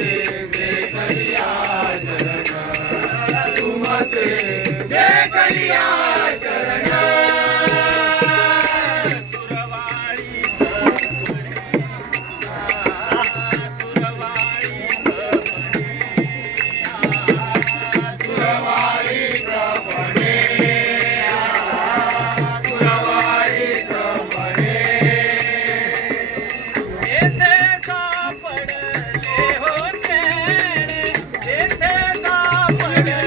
येथे